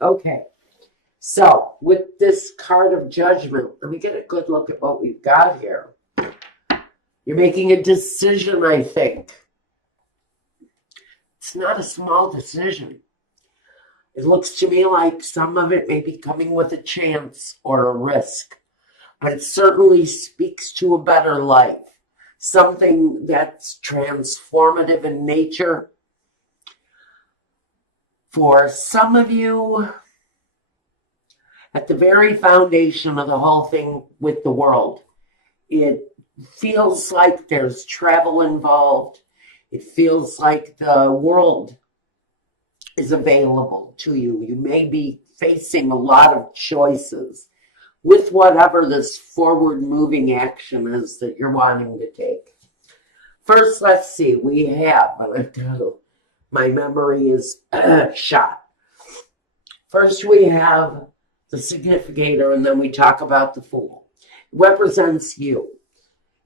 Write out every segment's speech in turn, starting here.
Okay. So with this card of judgment, let me get a good look at what we've got here. You're making a decision, I think. It's not a small decision. It looks to me like some of it may be coming with a chance or a risk, but it certainly speaks to a better life, something that's transformative in nature. For some of you, at the very foundation of the whole thing with the world, it feels like there's travel involved. It feels like the world is available to you. You may be facing a lot of choices with whatever this forward moving action is that you're wanting to take. First, let's see, we have, my memory is shot. First, we have the significator, and then we talk about the Fool. It represents you.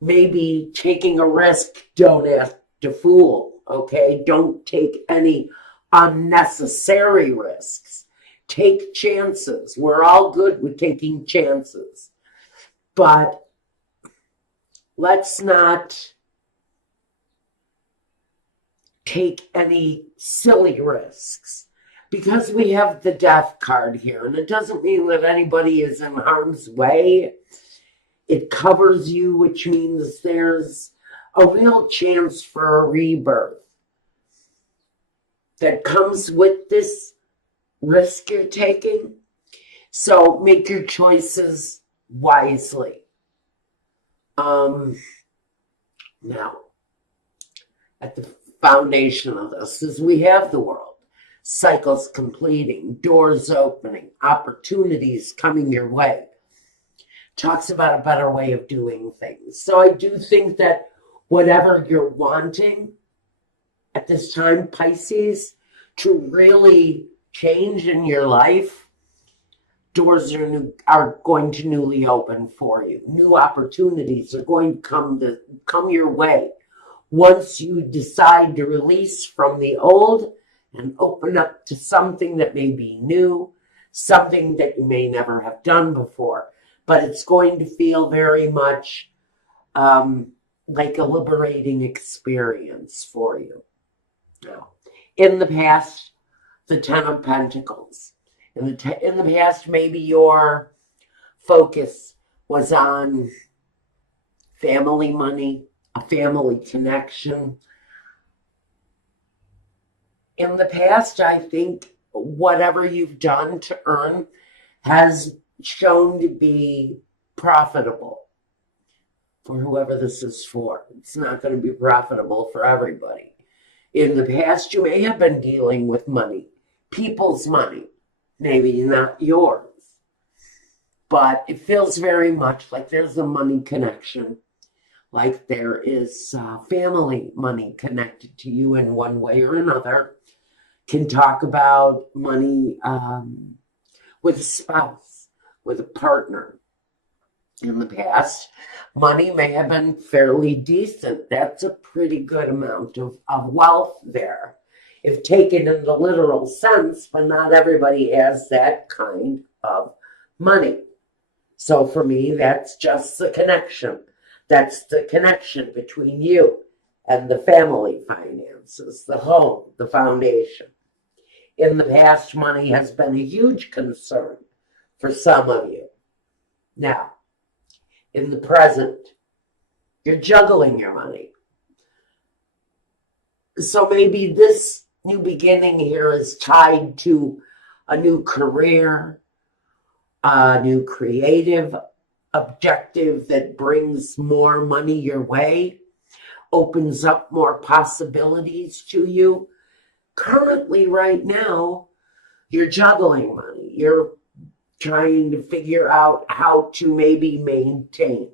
Maybe taking a risk, don't act a fool, okay? Don't take any unnecessary risks. Take chances. We're all good with taking chances. But let's not take any silly risks. Because we have the Death card here, and it doesn't mean that anybody is in harm's way. It covers you, which means there's a real chance for a rebirth that comes with this risk you're taking. So make your choices wisely. Now, at the foundation of this is we have the world. Cycles completing, doors opening, opportunities coming your way. Talks about a better way of doing things. So I do think that whatever you're wanting at this time, Pisces, to really change in your life, doors are going to newly open for you. New opportunities are going to come your way once you decide to release from the old and open up to something that may be new, something that you may never have done before. But it's going to feel very much like a liberating experience for you. Now, in the past, the Ten of Pentacles. In the past, maybe your focus was on family money, a family connection. In the past, I think whatever you've done to earn has shown to be profitable for whoever this is for. It's not going to be profitable for everybody. In the past, you may have been dealing with money, people's money, maybe not yours. But it feels very much like there's a money connection, like there is family money connected to you in one way or another. Can talk about money with a spouse, with a partner. In the past, money may have been fairly decent. That's a pretty good amount of wealth there, if taken in the literal sense, but not everybody has that kind of money. So for me, that's just the connection. That's the connection between you and the family finances, the home, the foundation. In the past, money has been a huge concern for some of you. Now, in the present, you're juggling your money. So maybe this new beginning here is tied to a new career, a new creative objective that brings more money your way, opens up more possibilities to you. Currently, right now, you're juggling money. You're trying to figure out how to maybe maintain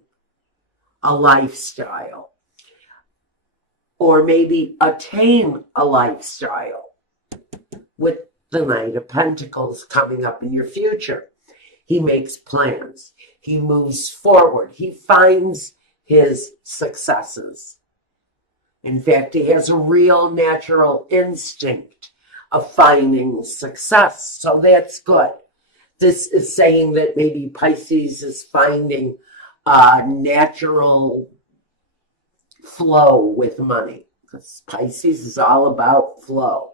a lifestyle or maybe attain a lifestyle with the Knight of Pentacles coming up in your future. He makes plans. He moves forward. He finds his successes. In fact, he has a real natural instinct, of finding success. So that's good. This is saying that maybe Pisces is finding a natural flow with money, because Pisces is all about flow.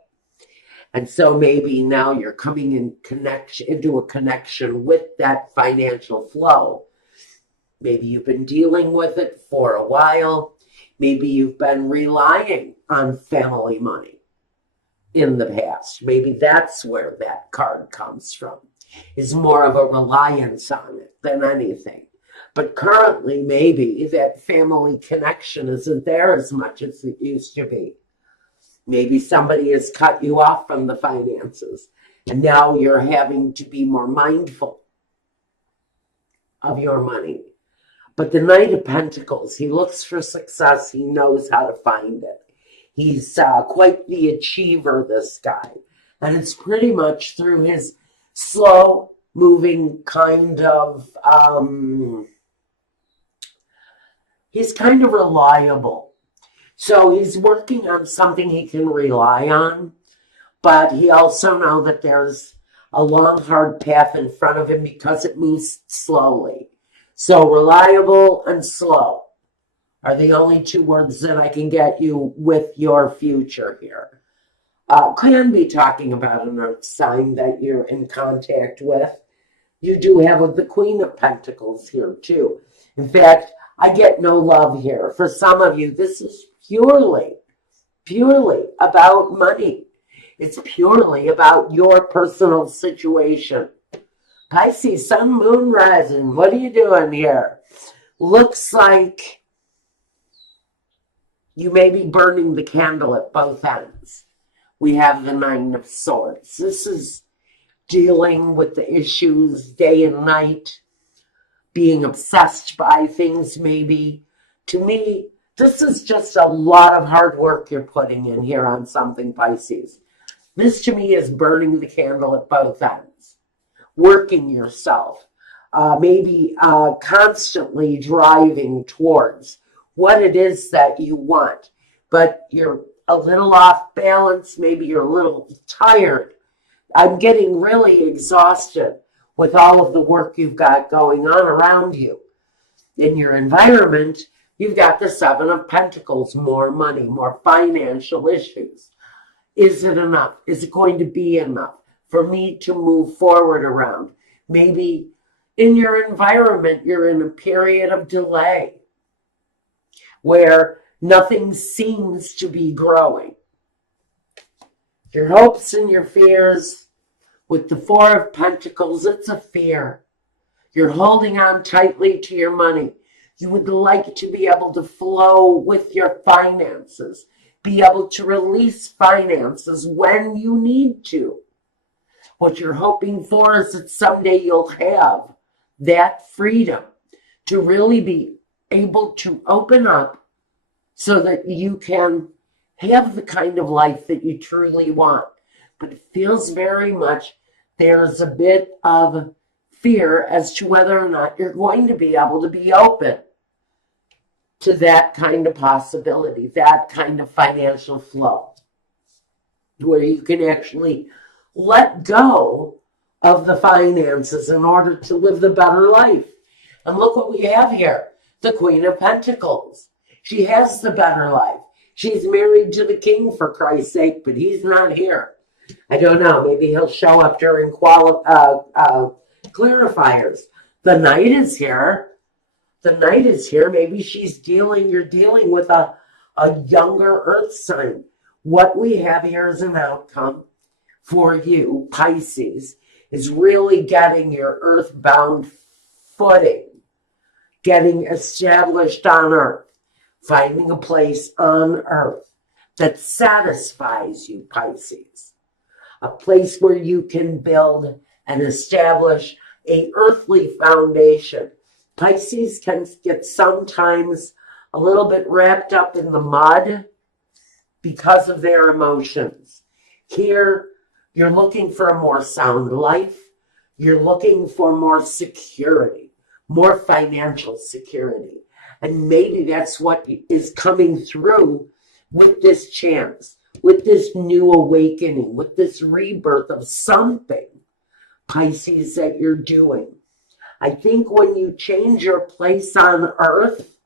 And so maybe now you're coming into a connection with that financial flow. Maybe you've been dealing with it for a while. Maybe you've been relying on family money in the past. Maybe that's where that card comes from, is more of a reliance on it than anything. But currently, maybe that family connection isn't there as much as it used to be. Maybe somebody has cut you off from the finances, and now you're having to be more mindful of your money. But the Knight of Pentacles, he looks for success. He knows how to find it. He's quite the achiever, this guy. And it's pretty much through his slow-moving kind of, he's kind of reliable. So he's working on something he can rely on, but he also knows that there's a long, hard path in front of him because it moves slowly. So reliable and slow are the only two words that I can get you with your future here. Can be talking about an earth sign that you're in contact with. You do have the Queen of Pentacles here too. In fact, I get no love here. For some of you, this is purely about money. It's purely about your personal situation. Pisces, sun, moon, rising. What are you doing here? Looks like you may be burning the candle at both ends. We have the Nine of Swords. This is dealing with the issues day and night, being obsessed by things maybe. To me, this is just a lot of hard work you're putting in here on something, Pisces. This to me is burning the candle at both ends. Working yourself, maybe constantly driving towards what it is that you want, but you're a little off balance, maybe you're a little tired. I'm getting really exhausted with all of the work you've got going on around you. In your environment, you've got the Seven of Pentacles, more money, more financial issues. Is it enough? Is it going to be enough for me to move forward around? Maybe in your environment, you're in a period of delay where nothing seems to be growing. Your hopes and your fears, with the Four of Pentacles, it's a fear. You're holding on tightly to your money. You would like to be able to flow with your finances, be able to release finances when you need to. What you're hoping for is that someday you'll have that freedom to really be able to open up so that you can have the kind of life that you truly want. But it feels very much there's a bit of fear as to whether or not you're going to be able to be open to that kind of possibility, that kind of financial flow, where you can actually let go of the finances in order to live the better life. And look what we have here, the Queen of Pentacles. She has the better life. She's married to the king, for Christ's sake, but he's not here. I don't know. Maybe he'll show up during clarifiers. The Knight is here. The Knight is here. Maybe you're dealing with a younger earth sign. What we have here as an outcome for you, Pisces, is really getting your earthbound footing, getting established on earth, finding a place on earth that satisfies you, Pisces. A place where you can build and establish an earthly foundation. Pisces can get sometimes a little bit wrapped up in the mud because of their emotions. Here, you're looking for a more sound life. You're looking for more security, more financial security. And maybe that's what is coming through with this chance, with this new awakening, with this rebirth of something, Pisces, that you're doing. I think when you change your place on earth,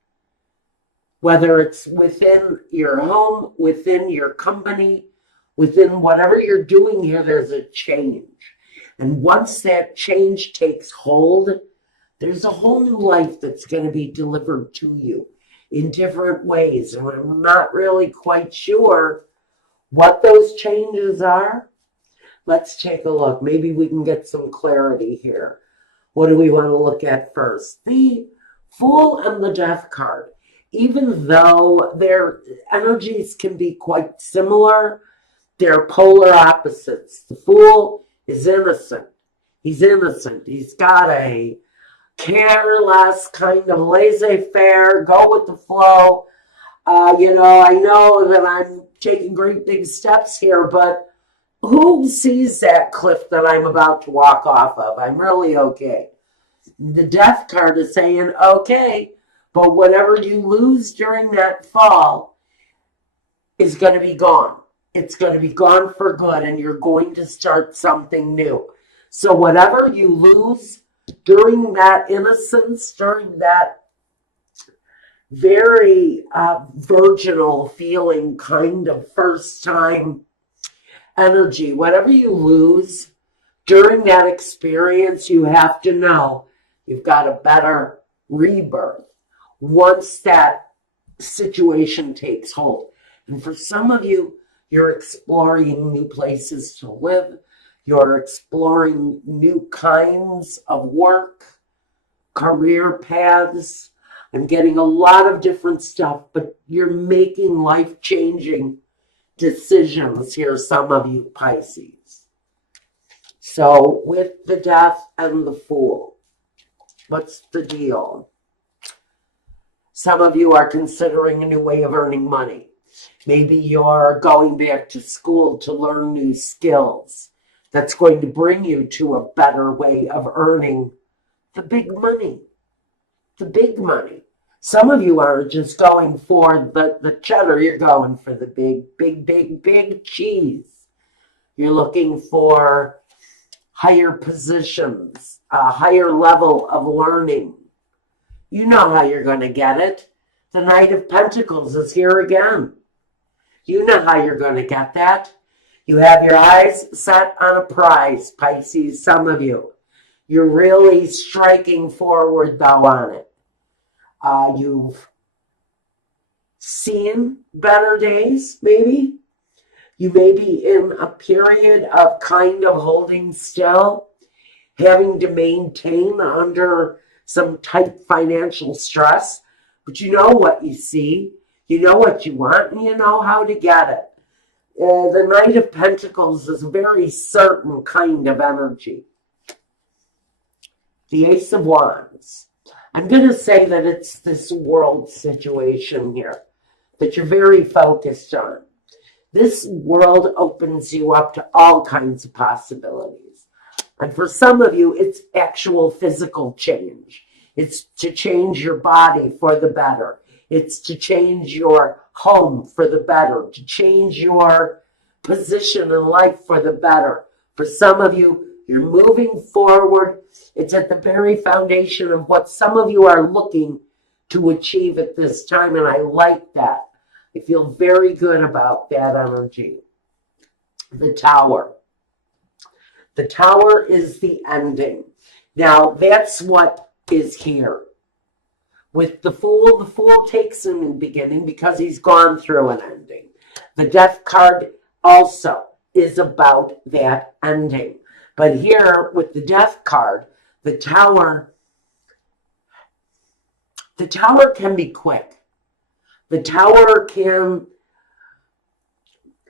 whether it's within your home, within your company, within whatever you're doing here, there's a change. And once that change takes hold, there's a whole new life that's going to be delivered to you in different ways. And I'm not really quite sure what those changes are. Let's take a look. Maybe we can get some clarity here. What do we want to look at first? The Fool and the Death card. Even though their energies can be quite similar, they're polar opposites. The Fool is innocent. He's innocent. He's got a careless, kind of laissez-faire, go with the flow. I know that I'm taking great big steps here, but who sees that cliff that I'm about to walk off of? I'm really okay. The Death card is saying, okay, but whatever you lose during that fall is going to be gone. It's going to be gone for good, and you're going to start something new. So whatever you lose during that innocence, during that very virginal feeling, kind of first time energy, whatever you lose during that experience, you have to know you've got a better rebirth once that situation takes hold. And for some of you, you're exploring new places to live. You're exploring new kinds of work, career paths. I'm getting a lot of different stuff, but you're making life-changing decisions here, some of you Pisces. So with the Death and the Fool, what's the deal? Some of you are considering a new way of earning money. Maybe you're going back to school to learn new skills. That's going to bring you to a better way of earning the big money. The big money. Some of you are just going for the cheddar. You're going for the big cheese. You're looking for higher positions, a higher level of learning. You know how you're going to get it. The Knight of Pentacles is here again. You know how you're going to get that. You have your eyes set on a prize, Pisces, some of you. You're really striking forward, though, on it. You've seen better days, maybe. You may be in a period of kind of holding still, having to maintain under some tight financial stress. But you know what you see. You know what you want, and you know how to get it. The Knight of Pentacles is a very certain kind of energy. The Ace of Wands. I'm going to say that it's this world situation here that you're very focused on. This world opens you up to all kinds of possibilities. And for some of you, it's actual physical change. It's to change your body for the better. It's to change your home for the better, to change your position in life for the better. For some of you, you're moving forward. It's at the very foundation of what some of you are looking to achieve at this time, and I like that. I feel very good about that energy. The Tower. The Tower is the ending. Now, that's what is here. With the Fool takes a new beginning because he's gone through an ending. The Death card also is about that ending. But here, with the Death card, the Tower can be quick. The Tower can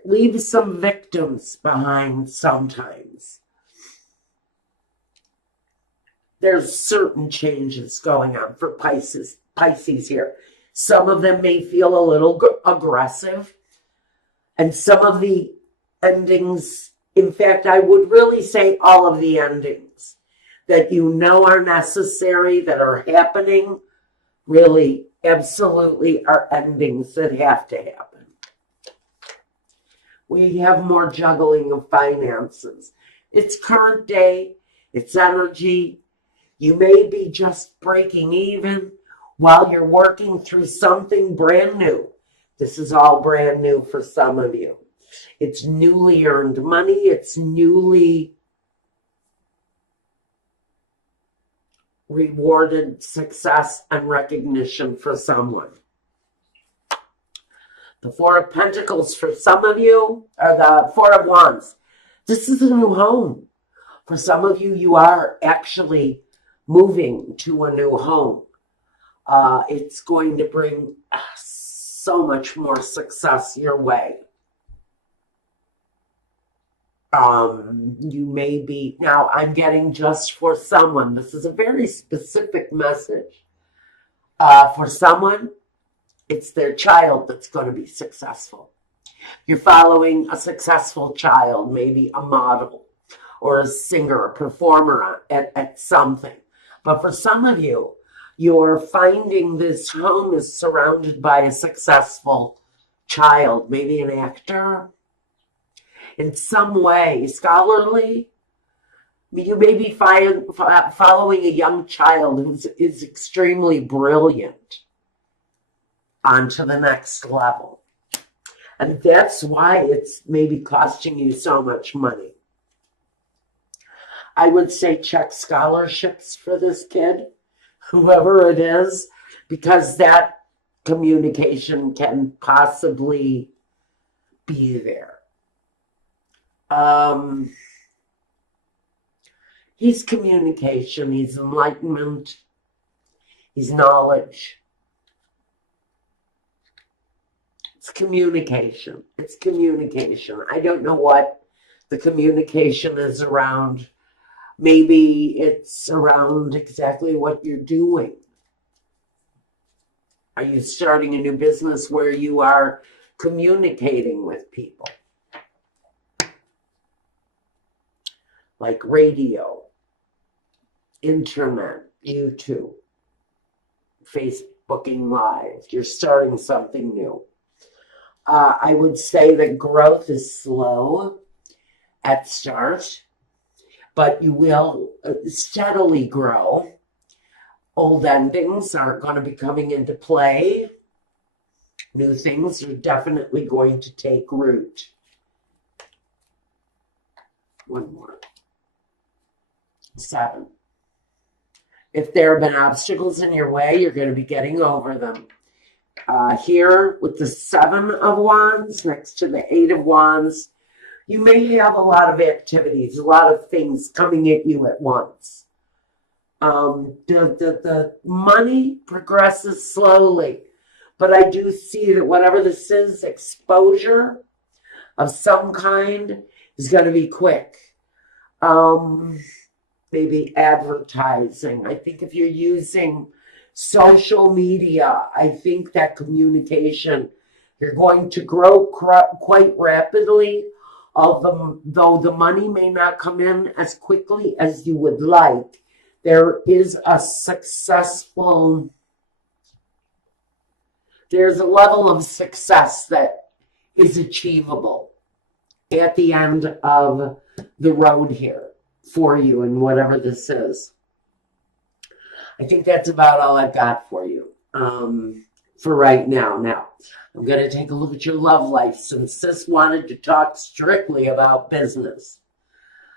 leave some victims behind sometimes. There's certain changes going on for Pisces here. Some of them may feel a little aggressive, and some of the endings, in fact, I would really say all of the endings that you know are necessary, that are happening, really absolutely are endings that have to happen. We have more juggling of finances. It's current day. It's energy. You may be just breaking even while you're working through something brand new. This is all brand new for some of you. It's newly earned money. It's newly rewarded success and recognition for someone. The Four of Pentacles for some of you, or the Four of Wands. This is a new home. For some of you, you are actually moving to a new home. It's going to bring so much more success your way. You may be, now I'm getting just for someone. This is a very specific message. For someone, it's their child that's going to be successful. You're following a successful child, maybe a model or a singer, a performer at something. But for some of you, you're finding this home is surrounded by a successful child, maybe an actor, in some way, scholarly. You may be following a young child who is extremely brilliant onto the next level. And that's why it's maybe costing you so much money. I would say check scholarships for this kid, whoever it is, because that communication can possibly be there. He's communication, he's enlightenment, he's knowledge. It's communication. It's communication. I don't know what the communication is around. Maybe it's around exactly what you're doing. Are you starting a new business where you are communicating with people? Like radio, internet, YouTube, Facebooking Live. You're starting something new. I would say that growth is slow at start, but you will steadily grow. Old endings are going to be coming into play. New things are definitely going to take root. One more. 7. If there have been obstacles in your way, you're going to be getting over them. Here with the 7 of Wands next to the 8 of Wands, you may have a lot of activities, a lot of things coming at you at once. The money progresses slowly, but I do see that whatever this is, exposure of some kind is going to be quick. Maybe advertising. I think if you're using social media, I think that communication, you're going to grow quite rapidly, although the money may not come in as quickly as you would like. There is a successful, there's a level of success that is achievable at the end of the road here for you and whatever this is. I think that's about all I've got for you for right now. Now, I'm going to take a look at your love life since Sis wanted to talk strictly about business.